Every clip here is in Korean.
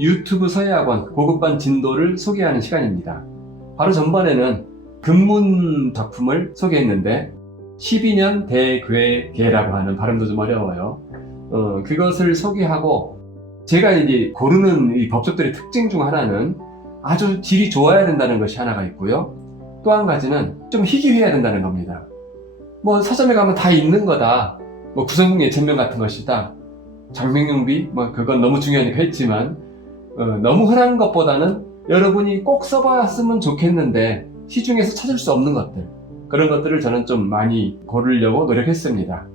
유튜브 서예학원 고급반 진도를 소개하는 시간입니다. 바로 전번에는 금문 작품을 소개했는데 12년 대괴계라고 하는 발음도 좀 어려워요. 그것을 소개하고 제가 이제 고르는 이 법석들의 특징 중 하나는 아주 질이 좋아야 된다는 것이 하나가 있고요. 또 한 가지는 좀 희귀해야 된다는 겁니다. 뭐 서점에 가면 다 있는 거다. 뭐 구성국 예천명 같은 것이다. 장명용비 뭐 그건 너무 중요하니까 했지만 너무 흔한 것보다는 여러분이 꼭 써봤으면 좋겠는데 시중에서 찾을 수 없는 것들, 그런 것들을 저는 좀 많이 고르려고 노력했습니다.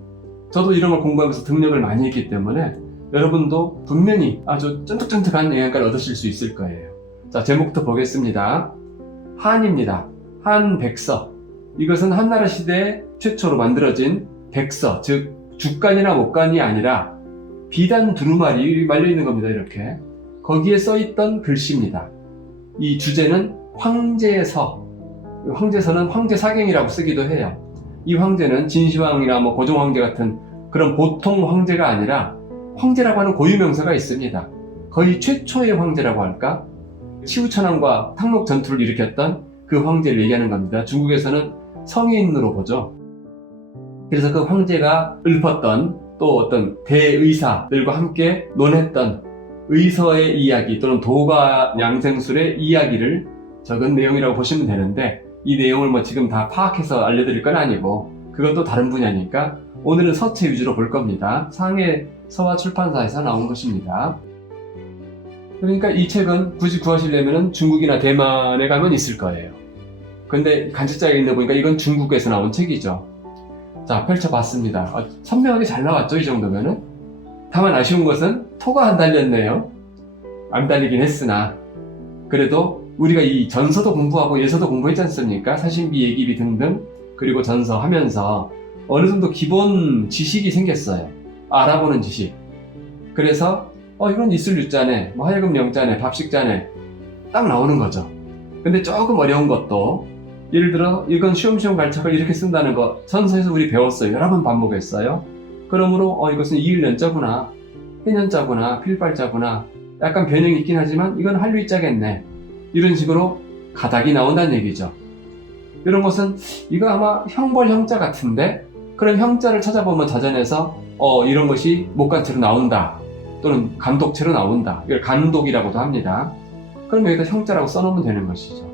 저도 이런 걸 공부하면서 등력을 많이 했기 때문에 여러분도 분명히 아주 쫀득쫀득한 영양가를 얻으실 수 있을 거예요. 자, 제목부터 보겠습니다. 한입니다. 한백서. 이것은 한나라 시대 최초로 만들어진 백서, 즉 죽간이나 목간이 아니라 비단 두루마리 말려있는 겁니다. 이렇게 거기에 써있던 글씨입니다. 이 주제는 황제서. 황제서는 황제사경이라고 쓰기도 해요. 이 황제는 진시황이나 뭐 고종황제 같은 그런 보통 황제가 아니라 황제라고 하는 고유명사가 있습니다. 거의 최초의 황제라고 할까? 치우천왕과 탕록 전투를 일으켰던 그 황제를 얘기하는 겁니다. 중국에서는 성인으로 보죠. 그래서 그 황제가 읊었던 또 어떤 대의사들과 함께 논했던 의서의 이야기 또는 도가 양생술의 이야기를 적은 내용이라고 보시면 되는데, 이 내용을 뭐 지금 다 파악해서 알려드릴 건 아니고 그것도 다른 분야니까 오늘은 서체 위주로 볼 겁니다. 상해 서화 출판사에서 나온 것입니다. 그러니까 이 책은 굳이 구하시려면 중국이나 대만에 가면 있을 거예요. 근데 간직자에 있는 보니까 이건 중국에서 나온 책이죠. 자, 펼쳐봤습니다. 선명하게 잘 나왔죠, 이 정도면은? 다만 아쉬운 것은 토가 안 달렸네요. 안 달리긴 했으나 그래도 우리가 이 전서도 공부하고 예서도 공부했지 않습니까? 사신비, 예기비 등등, 그리고 전서 하면서 어느 정도 기본 지식이 생겼어요. 알아보는 지식. 그래서 이건 있을 유자네, 뭐 하여금 영자네, 밥식자네 딱 나오는 거죠. 근데 조금 어려운 것도, 예를 들어 이건 쉬엄쉬엄 갈착을 이렇게 쓴다는 거 선서에서 우리 배웠어요. 여러 번 반복했어요. 그러므로 이것은 이을연자구나, 해년자구나, 필발자구나, 약간 변형이 있긴 하지만 이건 한류자겠네, 이런 식으로 가닥이 나온다는 얘기죠. 이런 것은 이거 아마 형벌 형자 같은데, 그런 형자를 찾아보면 자전에서 이런 것이 목간체로 나온다 또는 간독체로 나온다, 이걸 간독이라고도 합니다. 그럼 여기다 형자라고 써놓으면 되는 것이죠.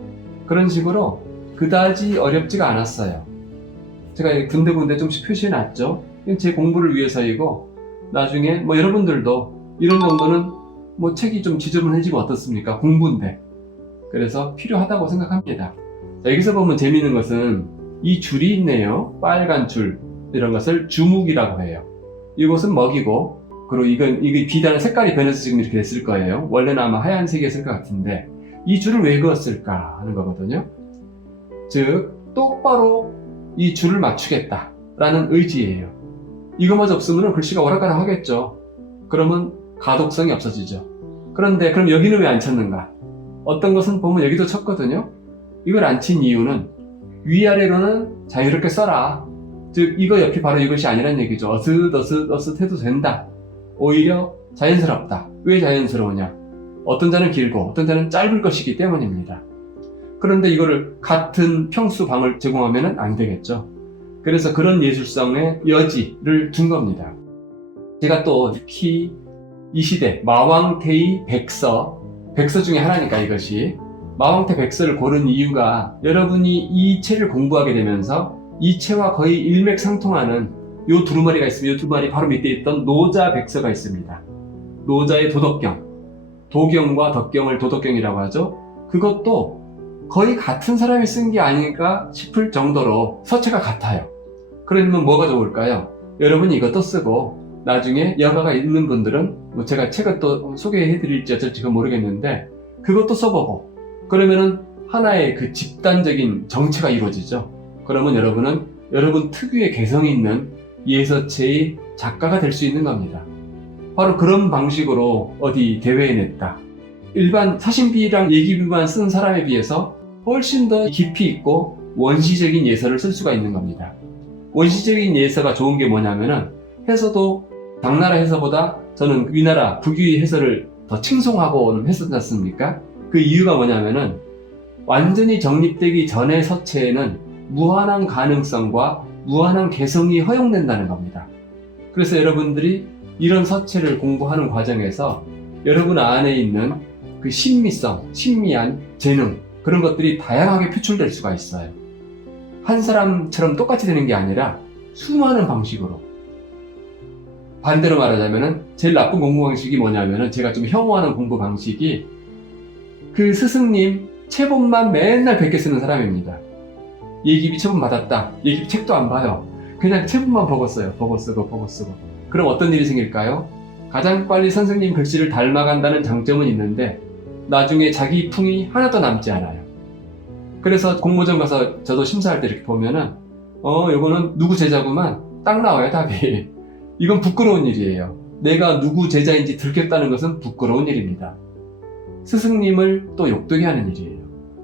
그런 식으로 그다지 어렵지가 않았어요. 제가 군데군데 좀씩 표시해놨죠. 이건 제 공부를 위해서이고, 나중에 뭐 여러분들도 이런 정도는 뭐 책이 좀 지저분해지면 어떻습니까? 공부인데. 그래서 필요하다고 생각합니다. 자, 여기서 보면 재미있는 것은 이 줄이 있네요. 빨간 줄, 이런 것을 주묵이라고 해요. 이것은 먹이고, 그리고 이게 비단의 색깔이 변해서 지금 이렇게 됐을 거예요. 원래는 아마 하얀색이었을 것 같은데 이 줄을 왜 그었을까 하는 거거든요. 즉 똑바로 이 줄을 맞추겠다라는 의지예요. 이거마저 없으면 글씨가 오락가락 하겠죠. 그러면 가독성이 없어지죠. 그런데 그럼 여기는 왜 안 쳤는가? 어떤 것은 보면 여기도 쳤거든요. 이걸 안 친 이유는 위아래로는 자유롭게 써라, 즉 이거 옆이 바로 이것이 아니란 얘기죠. 어슷 해도 된다. 오히려 자연스럽다. 왜 자연스러우냐? 어떤 자는 길고 어떤 자는 짧을 것이기 때문입니다. 그런데 이거를 같은 평수 방을 제공하면 안 되겠죠. 그래서 그런 예술성의 여지를 둔 겁니다. 제가 또 특히 이 시대 마왕태의 백서 중에 하나니까 이것이 마왕태 백서를 고른 이유가, 여러분이 이 책을 공부하게 되면서 이 책과 거의 일맥상통하는 요 두루마리가 있으면 요 두루마리 바로 밑에 있던 노자 백서가 있습니다. 노자의 도덕경, 도경과 덕경을 도덕경이라고 하죠. 그것도 거의 같은 사람이 쓴 게 아닐까 싶을 정도로 서체가 같아요. 그러면 뭐가 좋을까요? 여러분이 이것도 쓰고 나중에 여가가 있는 분들은 뭐 제가 책을 또 소개해드릴지 어쩔지 모르겠는데 그것도 써보고, 그러면은 하나의 그 집단적인 정체가 이루어지죠. 그러면 여러분은 여러분 특유의 개성이 있는 예서체의 작가가 될 수 있는 겁니다. 바로 그런 방식으로 어디 대회에 냈다. 일반 사신비랑 예기비만 쓴 사람에 비해서 훨씬 더 깊이 있고 원시적인 예서를 쓸 수가 있는 겁니다. 원시적인 예서가 좋은 게 뭐냐면은 해서도 당나라 해서보다 저는 위나라 북위 해서를 더 칭송하고 했었지 않습니까? 그 이유가 뭐냐면은 완전히 정립되기 전의 서체에는 무한한 가능성과 무한한 개성이 허용된다는 겁니다. 그래서 여러분들이 이런 서체를 공부하는 과정에서 여러분 안에 있는 그 신미성, 신미한 재능, 그런 것들이 다양하게 표출될 수가 있어요. 한 사람처럼 똑같이 되는 게 아니라 수많은 방식으로. 반대로 말하자면은 제일 나쁜 공부 방식이 뭐냐면은 제가 좀 혐오하는 공부 방식이 그 스승님 체본만 맨날 100개 쓰는 사람입니다. 예기비 체본 받았다. 예기비 책도 안 봐요. 그냥 체본만 보고 써요. 보고 쓰고. 그럼 어떤 일이 생길까요? 가장 빨리 선생님 글씨를 닮아간다는 장점은 있는데 나중에 자기 풍이 하나도 남지 않아요. 그래서 공모전 가서 저도 심사할 때 이렇게 보면은 요거는 누구 제자구만 딱 나와요 답이. 이건 부끄러운 일이에요. 내가 누구 제자인지 들켰다는 것은 부끄러운 일입니다. 스승님을 또 욕되게 하는 일이에요.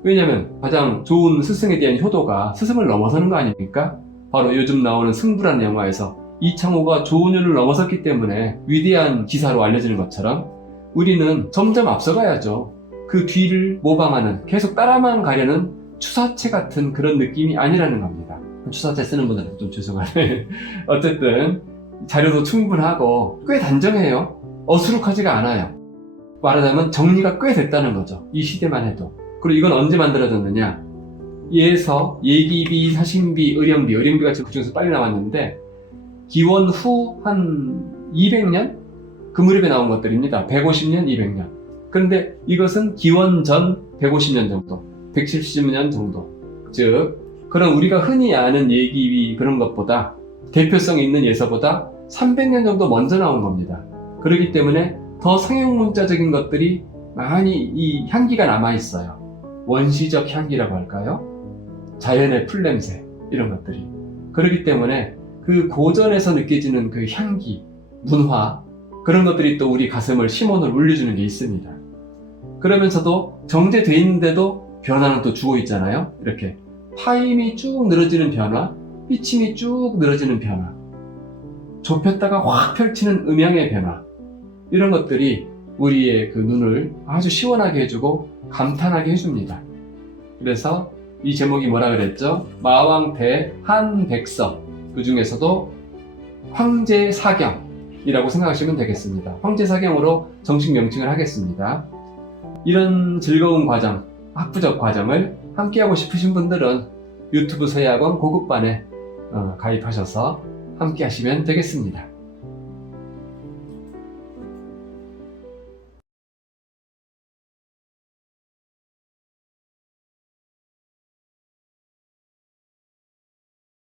왜냐면 가장 좋은 스승에 대한 효도가 스승을 넘어서는 거 아닙니까? 바로 요즘 나오는 승부라는 영화에서 이창호가 조은현을 넘어섰기 때문에 위대한 기사로 알려지는 것처럼 우리는 점점 앞서가야죠. 그 뒤를 모방하는, 계속 따라만 가려는 추사체 같은 그런 느낌이 아니라는 겁니다. 추사체 쓰는 분들은 좀 죄송하네. 어쨌든 자료도 충분하고 꽤 단정해요. 어수룩하지가 않아요. 말하자면 정리가 꽤 됐다는 거죠. 이 시대만 해도. 그리고 이건 언제 만들어졌느냐? 예서, 예기비, 사신비, 의령비가 지금 그중에서 빨리 나왔는데 기원 후 한 200년? 그 무렵에 나온 것들입니다. 150년, 200년. 그런데 이것은 기원 전 150년 정도, 170년 정도. 즉, 그런 우리가 흔히 아는 예기비 그런 것보다 대표성 있는 예서보다 300년 정도 먼저 나온 겁니다. 그렇기 때문에 더 상용문자적인 것들이 많이 이 향기가 남아있어요. 원시적 향기라고 할까요? 자연의 풀냄새, 이런 것들이. 그렇기 때문에 그 고전에서 느껴지는 그 향기, 문화, 그런 것들이 또 우리 가슴을 심원을 울려주는 게 있습니다. 그러면서도 정제돼 있는데도 변화는 또 주고 있잖아요. 이렇게 파임이 쭉 늘어지는 변화, 삐침이 쭉 늘어지는 변화, 좁혔다가 확 펼치는 음향의 변화, 이런 것들이 우리의 그 눈을 아주 시원하게 해주고 감탄하게 해줍니다. 그래서 이 제목이 뭐라 그랬죠? 마왕대 한백서, 그 중에서도 황제사경이라고 생각하시면 되겠습니다. 황제사경으로 정식 명칭을 하겠습니다. 이런 즐거운 과정, 학부적 과정을 함께하고 싶으신 분들은 유튜브 서예학원 고급반에 가입하셔서 함께 하시면 되겠습니다.